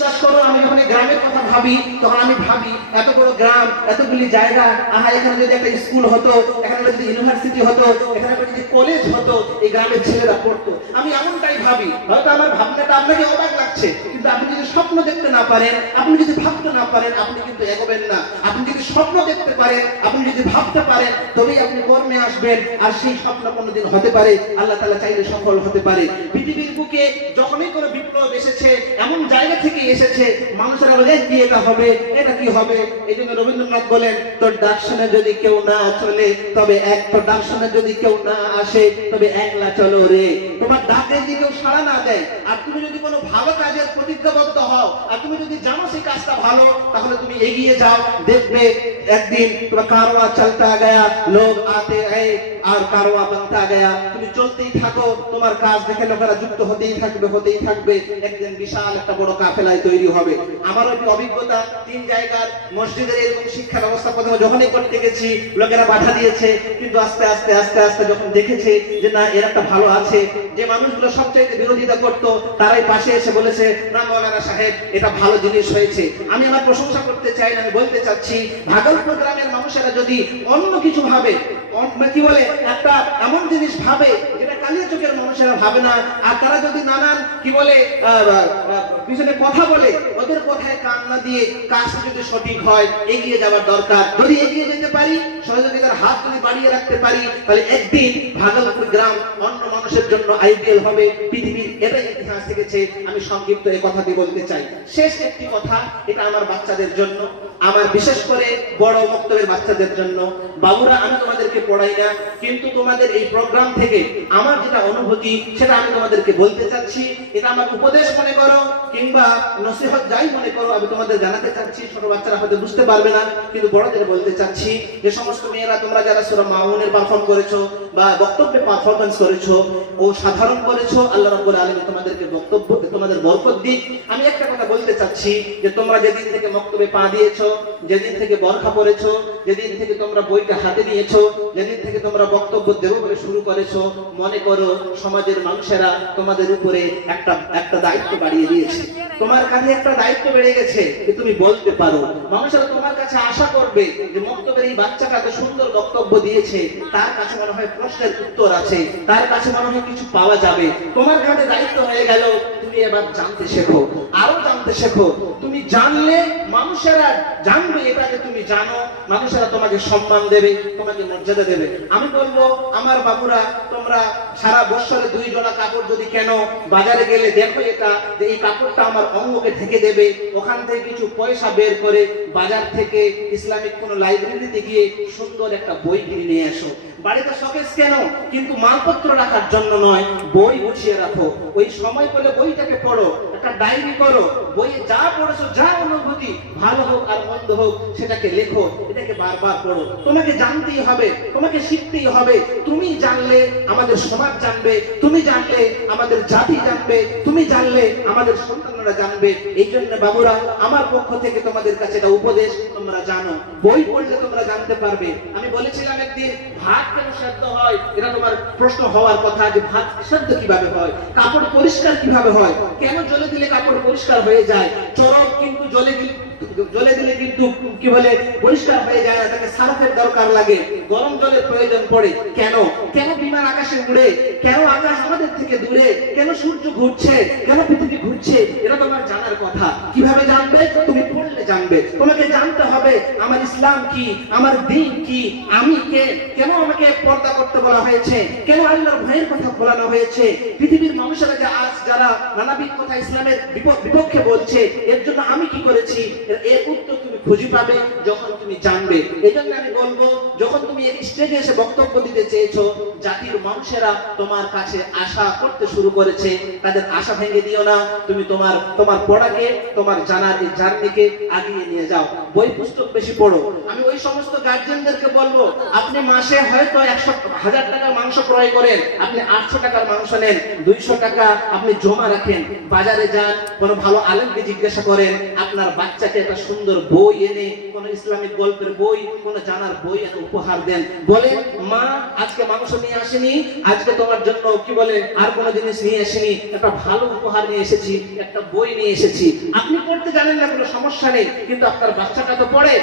বিশ্বাস করো, আমি যখন গ্রামের কথা ভাবি তখন আমি ভাবি এত বড় গ্রাম, এতগুলি জায়গা, এখানে যদি একটা স্কুল হতো, এখানে যদি ইউনিভার্সিটি হতো, এখানে যদি কলেজ হতো, এই গ্রামের ছেলেরা পড়তো। আমি এমনটাই ভাবি। হয়তো আমার ভাবনাটা আপনাকে অবাক লাগছে, কিন্তু আপনি যদি স্বপ্ন দেখতে না পারেন, আপনি যদি ভাবতে না পারেন, আপনি কিন্তু এগোবেন না। আপনি যদি স্বপ্ন দেখতে পারেন, আপনি যদি ভাবতে পারেন, তবেই আপনি কর্মে আসবেন। আর সেই স্বপ্ন কোনোদিন হতে পারে, আল্লাহ তাআলা চাইলে সফল হতে পারে। পৃথিবীর বুকে যখনই কোনো বিপ্লব এসেছে, এমন জায়গা থেকে এসেছে মানুষেরা বলে কি এটা হবে, এটা কি হবে। এই জন্য রবীন্দ্রনাথ বলেন, তোর ডাক শুনে যদি কেউ না চলে তবে এক, তোর ডাক শুনে যদি কেউ না আসে তবে একলা চলো রে। তোমার ডাকে যদি কেউ সাড়া না দেয়, আর তুমি যদি কোনো ভালো কাজের প্রতিজ্ঞাবদ্ধ হও, আর তুমি যদি জানো সেই কাজটা ভালো, তাহলে তুমি এগিয়ে যাও। দেখবে একদিন তোমার কারওয়া চলতা গয়া, লোক আতে আয়ে আর কারওয়া বনতা গয়া। তুমি চলতেই থাকো, তোমার কাজ দেখে লোকেরা যুক্ত হতেই থাকবে। একদিন বিশাল একটা বড় কাফেলায় তৈরি হবে। আমারও একটি অভিজ্ঞতা, 3 জায়গার মসজিদের এরকম শিক্ষা ব্যবস্থা প্রথমে যখনই করতে গেছি, লোকেরা বাধা দিয়েছে, কিন্তু আস্তে আস্তে যখন দেখেছে যে না, এর একটা ভালো আছে, যে মানুষগুলো সবচাইতে বিরোধিতা করত তারাই পাশে এসে বলেছে, না মাওলানা সাহেব, এটা ভালো জিনিস হয়েছে। আমি আমার প্রশংসা করতে চাই না, আমি বলতে চাচ্ছি, ভাগলপুর গ্রামের মানুষেরা যদি অন্য কিছু ভাবে, কি বলে, একটা এমন জিনিস ভাবে যেটা কালিয়াচকের মানুষেরা ভাবে না, আর তারা যদি নানান কি বলে পিছনে কথা বলে, ওদের কথায় কান না দিয়ে কাজটা যদি সঠিক হয়, এগিয়ে যাওয়ার দরকার। যদি এগিয়ে যেতে পারি, সহযোগিতার হাত যদি বাড়িয়ে রাখতে পারি, তাহলে একদিন ভাগলপুর গ্রাম অন্য মানুষের জন্য আইডিয়াল হবে। পৃথিবীর এটাই ইতিহাস থেকেছে। আমি সংক্ষিপ্ত এই কথাটি বলতে চাই। শেষ একটি কথা, এটা আমার বাচ্চাদের জন্য, আমার বিশেষ করে বড় মক্তবের বাচ্চাদের জন্য। বাবুরা, আমি তোমাদেরকে পড়াই না, কিন্তু তোমাদের এই প্রোগ্রাম থেকে আমার যেটা অনুভূতি সেটা আমি তোমাদেরকে বলতে চাচ্ছি। এটা আমার উপদেশ মনে করো কিংবা নসিহত যাই মনে করো, আমি তোমাদের জানাতে চাচ্ছি। ছোট বাচ্চারা হয়তো বুঝতে পারবে না, কিন্তু বড়দের বলতে চাচ্ছি। যে সমস্ত মেয়েরা তোমরা যারা সূরা মাউনের পারফর্ম করেছো বা বক্তব্যে পারফরম্যান্স করেছো ও সাধারণ করেছো, আল্লাহ রাব্বুল আলামিন তোমাদেরকে বক্তব্য, তোমাদের বরকত দিক। আমি একটা কথা বলতে চাচ্ছি, যে তোমরা যেদিন থেকে বক্তব্যে পা দিয়েছো, যেদিন থেকে বরখা পড়েছো, যেদিন থেকে তোমরা বইটা হাতে নিয়েছো, যেদিন থেকে তোমরা বক্তব্য দেবো বলে শুরু করেছো, মনে করো সমাজের মানুষেরা তোমাদের উপরে একটা দায়িত্ব বাড়িয়ে দিয়েছে। তোমার কাছে একটা দায়িত্ব বেড়ে গেছে যে তুমি বলতে পারো। মানুষেরা তোমার কাছে আশা করবে যে বক্তব্যের এই বাচ্চাটা এত সুন্দর বক্তব্য দিয়েছে, তার কাছে মনে হয় প্রশ্নের উত্তর আছে, তার কাছে মনে হয় কিছু পাওয়া যাবে। তোমার কাছে দায়িত্ব হয়ে গেল, তুমি এবার জানতে শেখো, আরো জানতে শেখো। তুমি জানলে মানুষেরা জানবে এটা যে তুমি জানো, মানুষেরা তোমাকে সম্মান দেবে, তোমাকে মর্যাদা দেবে। আমি বলবো, আমার বাবুরা, তোমরা সারা বছরে 2 জোড়া কাপড় যদি কেন, বাজারে গেলে দেখো এটা যে এই কাপড়টা আমার অঙ্গকে ঢেকে দেবে, ওখান থেকে কিছু পয়সা বের করে বাজার থেকে ইসলামিক কোন লাইব্রেরিতে গিয়ে সুন্দর একটা বই কিনে নিয়ে আসো। বাড়িতে শোকেস কেন, কিন্তু মালপত্র রাখার জন্য নয়, বই গুছিয়ে রাখো। ওই সময় পেলে বইটাকে পড়ো, একটা ডায়েরি করো, বইয়ে যা পড়েছো, যা অনুভূতি, ভালো হোক আর মন্দ হোক, সেটাকে লেখো, এটাকে বারবার পড়ো। তোমাকে জানতেই হবে, তোমাকে শিখতেই হবে। তুমি জানলে আমাদের সমাজ জানবে, তুমি জানলে আমাদের জাতি জানবে, তুমি জানলে আমাদের সন্তানরা জানবে। এই জন্য বাবুরা, আমার পক্ষ থেকে তোমাদের কাছে এটা উপদেশ, তোমরা জানো, বই পড়লে তোমরা জানতে পারবে। আমি বলেছিলাম একদিন, ভাত কেন সেদ্ধ হয়, এটা তোমার প্রশ্ন হওয়ার কথা, যে ভাত সেদ্ধ কিভাবে হয়, কাপড় পরিষ্কার কিভাবে হয়, কেন জলে দিলে কাপড় পরিষ্কার হয়ে যায়, চরক কিন্তু জলে দিলে কিন্তু কি বলে পরিষ্কার হয়ে যায় না, তাকে সার্ফের দরকার লাগে, গরম জলের প্রয়োজন পড়ে। কেন বিমান আকাশে উড়ে, কেন আকাশ আমাদের থেকে দূরে, কেন সূর্য ঘুরছে, কেন পৃথিবী ঘুরছে, এটা তোমার জানার কথা। কিভাবে জানবে? তুমি পড়লে জানবে। তোমাকে জানতে হবে আমার ইসলাম কি, আমার দ্বীন কি, আমি কে, কেন আমাকে পর্দা করতে বলা হয়েছে, কেন আল্লাহর ভয়ের কথা বলানো হয়েছে। পৃথিবীর মানুষেরা যে আজ যারা নানাবিধ কথা ইসলামের বিপক্ষে বলছে, এর জন্য আমি কি করেছি, এর উত্তর তুমি খুঁজে পাবে যখন তুমি জানবে। এই জন্য আমি বলবো, যখন তুমি এই স্টেজে এসে বক্তব্য দিতে চেয়েছো, জাতির মানুষেরা তোমার কাছে আশা করতে শুরু করেছে, তাদের আশা ভেঙে দিও না। তুমি তোমার পড়াকে, তোমার জানার এই জার্নিকে আগিয়ে নিয়ে যাও। বই পুস্তক বেশি পড়ো। আমি ওই সমস্ত গার্জিয়ানদেরকে বলবো, আপনি মাসে হয়তো 100,000 টাকার মাংস ক্রয় করেন, আপনি 800 টাকার মাংস নেন, 200 টাকা আপনি জমা রাখেন, বাজারে যান, কোনো ভালো আলেমকে জিজ্ঞাসা করেন, আপনার বাচ্চাকে একটা সুন্দর বই বই এনে, কোন ইসলামিক গল্পের বই, কোন জানার বই এনে উপহার দেন, বলেন মা আজকে মাংস নিয়ে আসেনি, আজকে তোমার জন্য কি বলে আর কোনো জিনিস নিয়ে আসেনি, একটা ভালো উপহার নিয়ে এসেছি, একটা বই নিয়ে এসেছি। আপনি পড়তে জানেন না, কোনো সমস্যা নেই, কিন্তু আপনার বাচ্চাটা তো পড়ে।